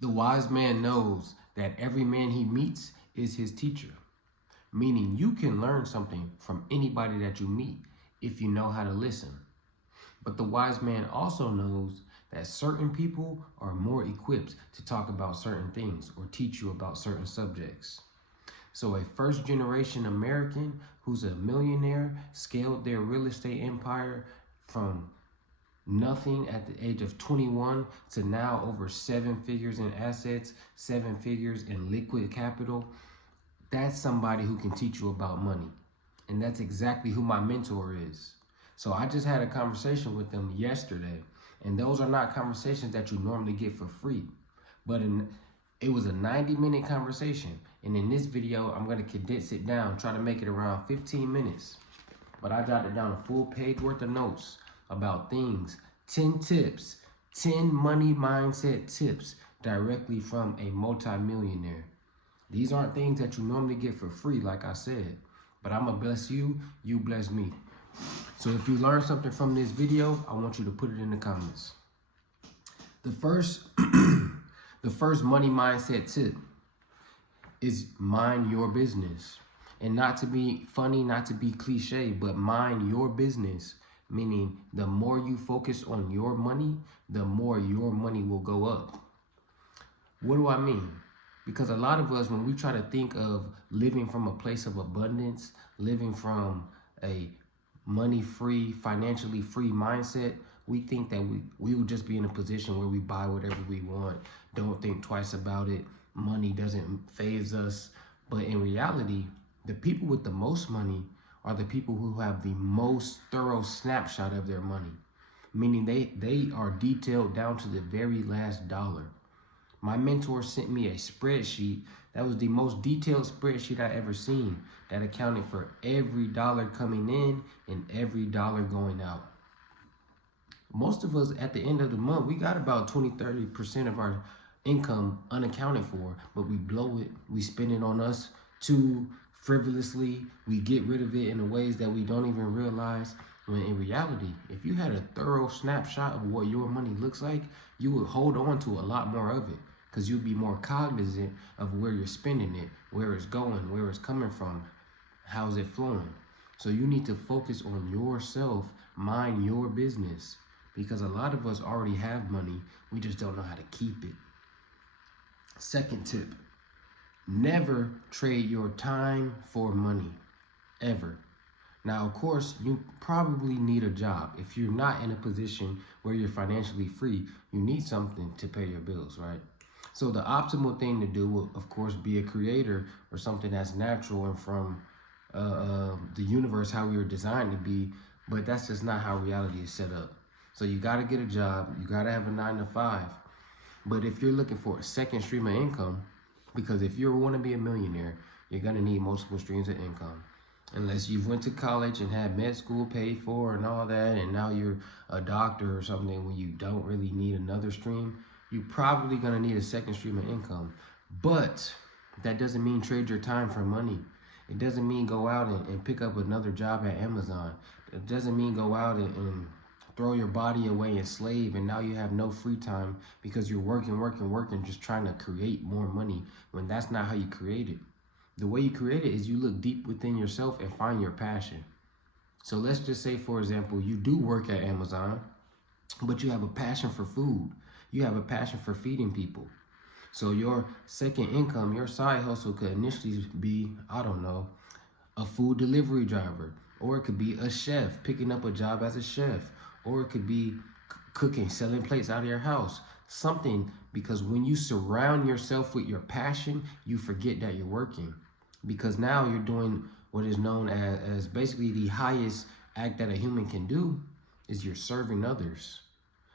The wise man knows that every man he meets is his teacher, meaning you can learn something from anybody that you meet if you know how to listen. But the wise man also knows that certain people are more equipped to talk about certain things or teach you about certain subjects. So a first generation American who's a millionaire scaled their real estate empire from nothing at the age of 21 to now over 7 figures in assets, 7 figures in liquid capital. That's somebody who can teach you about money. And that's exactly who my mentor is. So I just had a conversation with them yesterday, and those are not conversations that you normally get for free. But it was a 90-minute conversation. And in this video, I'm going to condense it down, try to make it around 15 minutes. But I jotted down a full page worth of notes about things, 10 tips, 10 money mindset tips directly from a multimillionaire. These aren't things that you normally get for free, like I said, but I'm gonna bless you, you bless me. So if you learned something from this video, I want you to put it in the comments. The first, the first money mindset tip is mind your business. And not to be funny, not to be cliche, but mind your business. Meaning the more you focus on your money, the more your money will go up. What do I mean? Because a lot of us, when we try to think of living from a place of abundance, living from a money-free, financially free mindset, we think that we will just be in a position where we buy whatever we want, don't think twice about it, money doesn't faze us. But in reality, the people with the most money are the people who have the most thorough snapshot of their money, meaning they are detailed down to the very last dollar. My mentor sent me a spreadsheet that was the most detailed spreadsheet I ever seen that accounted for every dollar coming in and every dollar going out. Most of us at the end of the month, we got about 20-30% of our income unaccounted for, but we blow it, we spend it on us too frivolously, we get rid of it in the ways that we don't even realize. When in reality, if you had a thorough snapshot of what your money looks like, you would hold on to a lot more of it because you'll be more cognizant of where you're spending it, where it's going, where it's coming from, how's it flowing. So you need to focus on yourself, mind your business, because a lot of us already have money, we just don't know how to keep it. Second tip, never trade your time for money, ever. Now, of course, you probably need a job. If you're not in a position where you're financially free, you need something to pay your bills, right? So the optimal thing to do will, of course, be a creator or something that's natural and from the universe, how we were designed to be, but that's just not how reality is set up. So you got to get a job, you got to have a 9-to-5. But if you're looking for a second stream of income, because if you want to be a millionaire, you're going to need multiple streams of income. Unless you've went to college and had med school paid for and all that, and now you're a doctor or something when you don't really need another stream, you're probably going to need a second stream of income. But that doesn't mean trade your time for money. It doesn't mean go out and pick up another job at Amazon. It doesn't mean go out and throw your body away and slave, and now you have no free time because you're working, just trying to create more money when that's not how you create it. The way you create it is you look deep within yourself and find your passion. So let's just say, for example, you do work at Amazon, but you have a passion for food. You have a passion for feeding people. So your second income, your side hustle could initially be, I don't know, a food delivery driver, or it could be a chef, picking up a job as a chef, or it could be cooking, selling plates out of your house, something, because when you surround yourself with your passion, you forget that you're working. Because now you're doing what is known as basically the highest act that a human can do is you're serving others.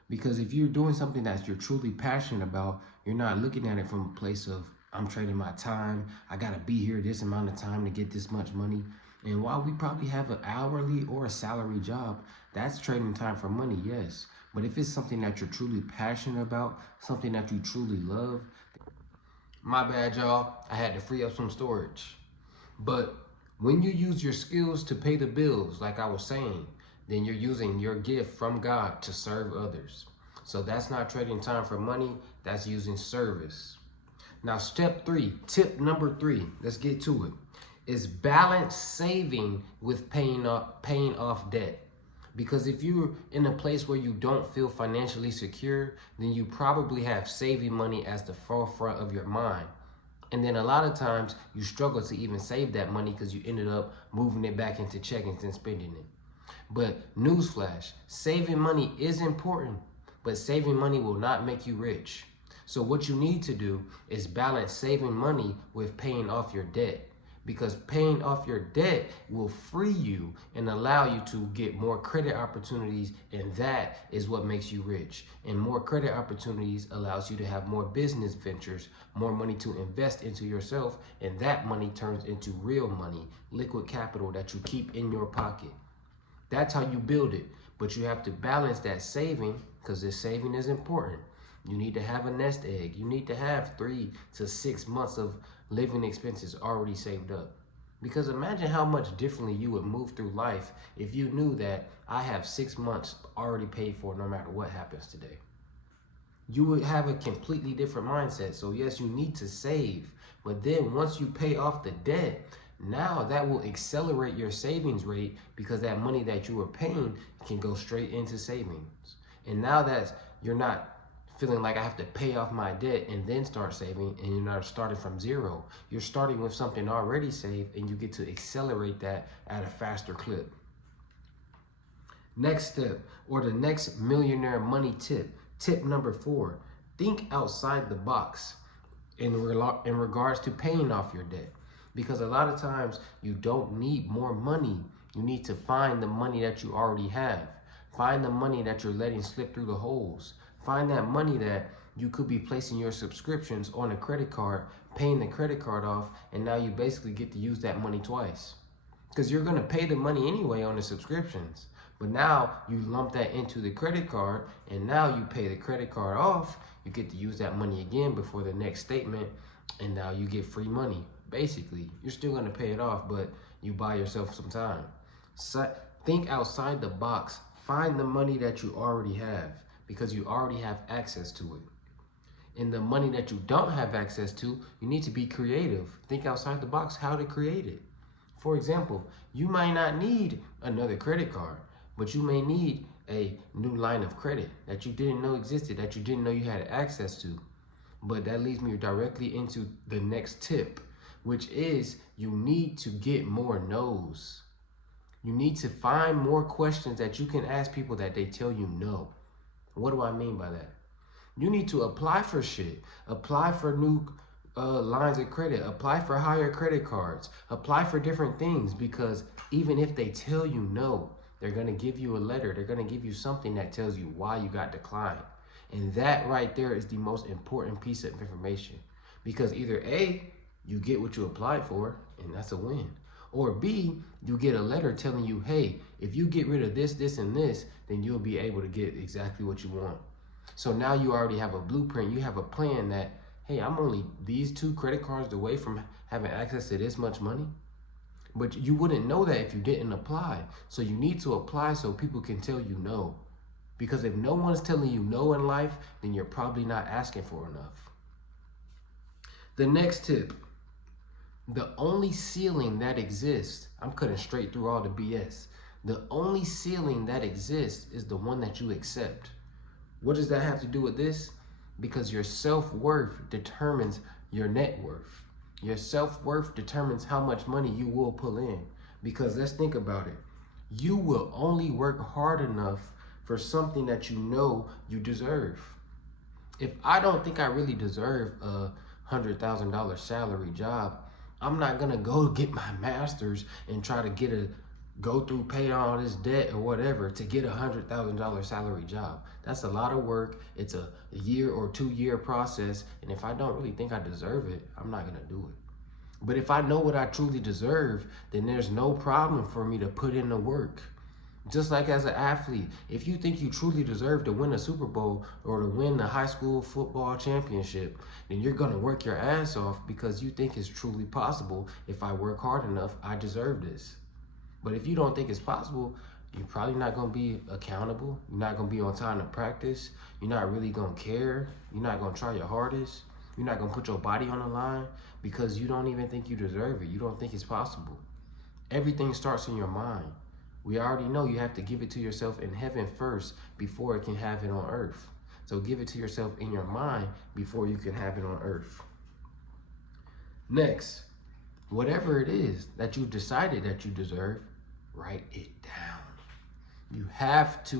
Because if you're doing something that you're truly passionate about, you're not looking at it from a place of, I'm trading my time, I gotta be here this amount of time to get this much money. And while we probably have an hourly or a salary job, that's trading time for money, yes. But if it's something that you're truly passionate about, something that you truly love, my bad, y'all, I had to free up some storage. But when you use your skills to pay the bills, like I was saying, then you're using your gift from God to serve others. So that's not trading time for money. That's using service. Now, step 3, tip number 3, let's get to it, is balance saving with paying off debt. Because if you're in a place where you don't feel financially secure, then you probably have saving money as the forefront of your mind. And then a lot of times you struggle to even save that money because you ended up moving it back into checkings and spending it. But newsflash, saving money is important, but saving money will not make you rich. So what you need to do is balance saving money with paying off your debt, because paying off your debt will free you and allow you to get more credit opportunities, and that is what makes you rich. And more credit opportunities allows you to have more business ventures, more money to invest into yourself, and that money turns into real money, liquid capital that you keep in your pocket. That's how you build it, but you have to balance that saving, because this saving is important. You need to have a nest egg. You need to have 3 to 6 months of living expenses already saved up. Because imagine how much differently you would move through life if you knew that I have 6 months already paid for no matter what happens today. You would have a completely different mindset. So yes, you need to save, but then once you pay off the debt, now that will accelerate your savings rate, because that money that you were paying can go straight into savings. And now that you're not feeling like I have to pay off my debt and then start saving, and you're not starting from zero. You're starting with something already saved, and you get to accelerate that at a faster clip. Next step, or the next millionaire money tip, tip number 4, think outside the box in regards to paying off your debt. Because a lot of times you don't need more money. You need to find the money that you already have. Find the money that you're letting slip through the holes. Find that money that you could be placing your subscriptions on a credit card, paying the credit card off, and now you basically get to use that money twice. Because you're going to pay the money anyway on the subscriptions. But now you lump that into the credit card, and now you pay the credit card off. You get to use that money again before the next statement, and now you get free money. Basically, you're still going to pay it off, but you buy yourself some time. So think outside the box. Find the money that you already have, because you already have access to it. And the money that you don't have access to, you need to be creative. Think outside the box how to create it. For example, you might not need another credit card, but you may need a new line of credit that you didn't know existed, that you didn't know you had access to. But that leads me directly into the next tip, which is you need to get more no's. You need to find more questions that you can ask people that they tell you no. What do I mean by that? You need to apply for shit. Apply for new lines of credit. Apply for higher credit cards. Apply for different things, because even if they tell you no, they're going to give you a letter. They're going to give you something that tells you why you got declined. And that right there is the most important piece of information. Because either A, you get what you applied for, and that's a win. Or B, you get a letter telling you, hey, if you get rid of this, this, and this, then you'll be able to get exactly what you want. So now you already have a blueprint. You have a plan that, hey, I'm only these 2 credit cards away from having access to this much money. But you wouldn't know that if you didn't apply. So you need to apply so people can tell you no. Because if no one's telling you no in life, then you're probably not asking for enough. The next tip. The only ceiling that exists, I'm cutting straight through all the BS. The only ceiling that exists is the one that you accept. What does that have to do with this? Because your self-worth determines your net worth. Your self-worth determines how much money you will pull in. Because let's think about it. You will only work hard enough for something that you know you deserve. If I don't think I really deserve a $100,000 salary job, I'm not gonna go get my master's and try to go through pay all this debt or whatever to get a $100,000 salary job. That's a lot of work. It's a 1 or 2 year process. And if I don't really think I deserve it, I'm not gonna do it. But if I know what I truly deserve, then there's no problem for me to put in the work. Just like as an athlete, if you think you truly deserve to win a Super Bowl or to win the high school football championship, then you're going to work your ass off because you think it's truly possible. If I work hard enough, I deserve this. But if you don't think it's possible, You're probably not going to be accountable. You're not going to be on time to practice. You're not really going to care. You're not going to try your hardest. You're not going to put your body on the line because you don't even think you deserve it. You don't think it's possible. Everything starts in your mind. We already know you have to give it to yourself in heaven first before it can have it on earth. So give it to yourself in your mind before you can have it on earth. Next, whatever it is that you've decided that you deserve, write it down. You have to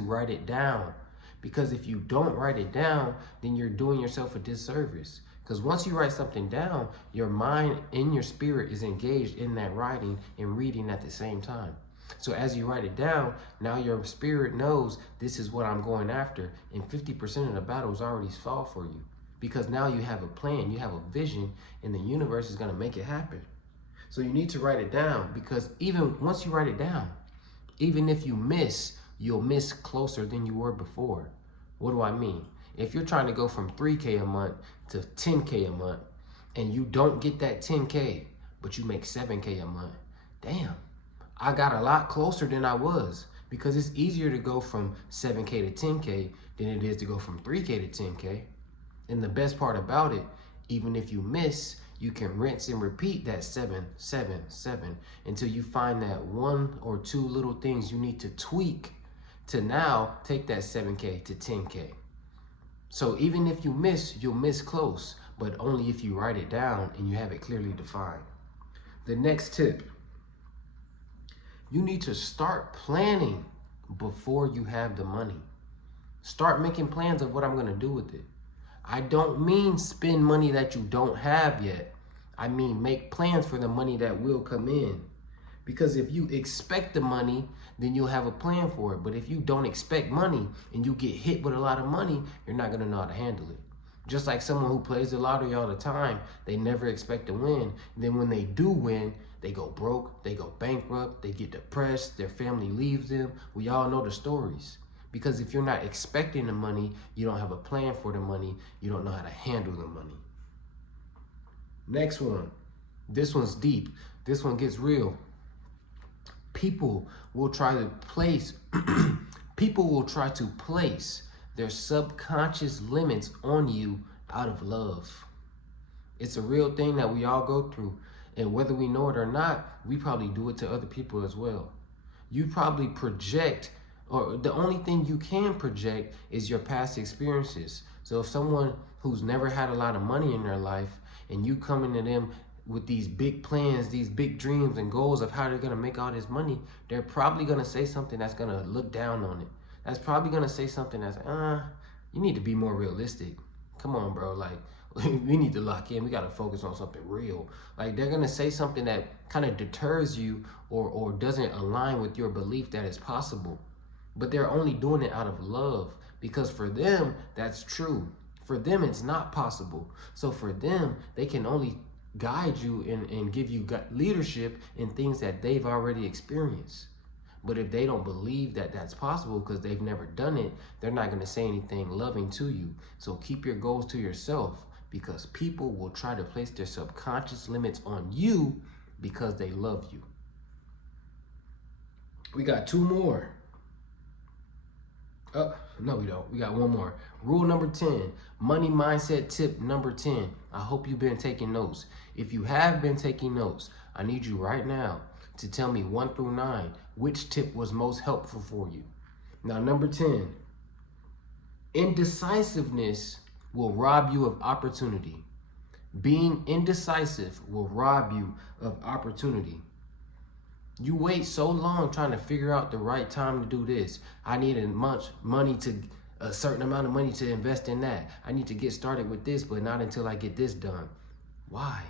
write it down. Because if you don't write it down, then you're doing yourself a disservice. Because once you write something down, your mind and your spirit is engaged in that writing and reading at the same time. So as you write it down, now your spirit knows this is what I'm going after. And 50% of the battle is already solved for you. Because now you have a plan, you have a vision, and the universe is going to make it happen. So you need to write it down, because even once you write it down, even if you miss, you'll miss closer than you were before. What do I mean? If you're trying to go from 3K a month to 10K a month, and you don't get that 10K, but you make 7K a month, damn, I got a lot closer than I was, because it's easier to go from 7K to 10K than it is to go from 3K to 10K. And the best part about it, even if you miss, you can rinse and repeat that 7, 7, 7 until you find that 1 or 2 little things you need to tweak to now take that 7K to 10K. So even if you miss, you'll miss close, but only if you write it down and you have it clearly defined. The next tip, you need to start planning before you have the money. Start making plans of what I'm going to do with it. I don't mean spend money that you don't have yet. I mean make plans for the money that will come in. Because if you expect the money, then you'll have a plan for it. But if you don't expect money and you get hit with a lot of money, you're not going to know how to handle it. Just like someone who plays the lottery all the time, they never expect to win. Then when they do win, they go broke, they go bankrupt, they get depressed, their family leaves them. We all know the stories. Because if you're not expecting the money, you don't have a plan for the money, you don't know how to handle the money. Next one. This one's deep. This one gets real. People will try to place their subconscious limits on you out of love. It's a real thing that we all go through. And whether we know it or not, we probably do it to other people as well. You probably project, or the only thing you can project is your past experiences. So if someone who's never had a lot of money in their life and you come into them with these big plans, these big dreams and goals of how they're going to make all this money, they're probably going to say something that's going to look down on it. That's probably going to say something that's, you need to be more realistic. Come on, bro. Like, we need to lock in. We got to focus on something real. Like, they're going to say something that kind of deters you or doesn't align with your belief that it's possible. But they're only doing it out of love, because for them, that's true. For them, it's not possible. So for them, they can only guide you and give you leadership in things that they've already experienced. But if they don't believe that that's possible because they've never done it, they're not going to say anything loving to you. So keep your goals to yourself, because people will try to place their subconscious limits on you because they love you. We got 2 more. No, we don't. We got 1 more. Rule number 10, money mindset tip number 10. I hope you've been taking notes. If you have been taking notes, I need you right now to tell me 1 through 9, which tip was most helpful for you. Now, number 10, indecisiveness will rob you of opportunity. Being indecisive will rob you of opportunity. You wait so long trying to figure out the right time to do this. I need a certain amount of money to invest in that. I need to get started with this, but not until I get this done. Why?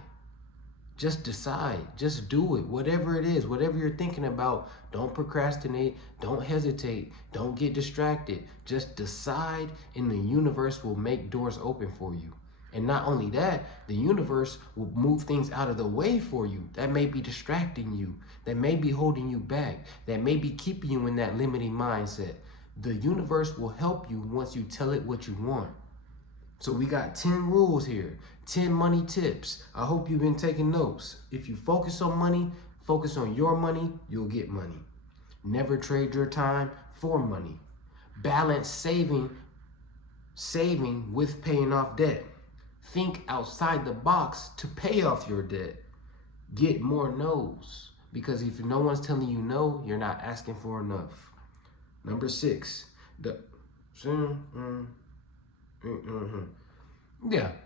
Just decide. Just do it. Whatever it is, whatever you're thinking about, don't procrastinate. Don't hesitate. Don't get distracted. Just decide, and the universe will make doors open for you. And not only that, the universe will move things out of the way for you that may be distracting you, that may be holding you back, that may be keeping you in that limiting mindset. The universe will help you once you tell it what you want. So we got 10 rules here, 10 money tips. I hope you've been taking notes. If you focus on money, focus on your money, you'll get money. Never trade your time for money. Balance saving with paying off debt. Think outside the box to pay off your debt. Get more no's, because if no one's telling you no, you're not asking for enough. Number 6,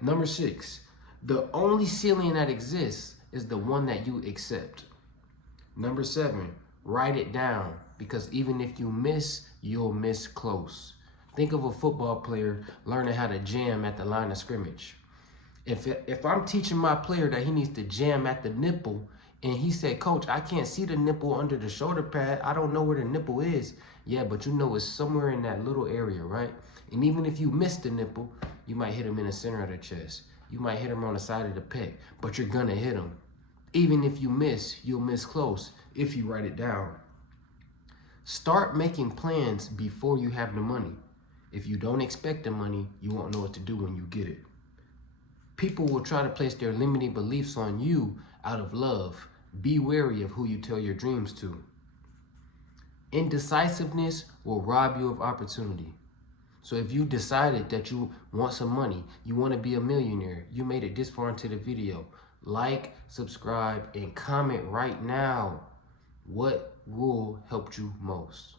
number 6, the only ceiling that exists is the one that you accept. Number 7, write it down, because even if you miss, you'll miss close. Think of a football player learning how to jam at the line of scrimmage. If I'm teaching my player that he needs to jam at the nipple, and he said, "Coach, I can't see the nipple under the shoulder pad. I don't know where the nipple is." Yeah, but you know it's somewhere in that little area, right? And even if you miss the nipple, you might hit him in the center of the chest. You might hit him on the side of the pec, but you're gonna hit him. Even if you miss, you'll miss close if you write it down. Start making plans before you have the money. If you don't expect the money, you won't know what to do when you get it. People will try to place their limiting beliefs on you out of love. Be wary of who you tell your dreams to. Indecisiveness will rob you of opportunity. So if you decided that you want some money, you want to be a millionaire, you made it this far into the video, like, subscribe, and comment right now what rule helped you most.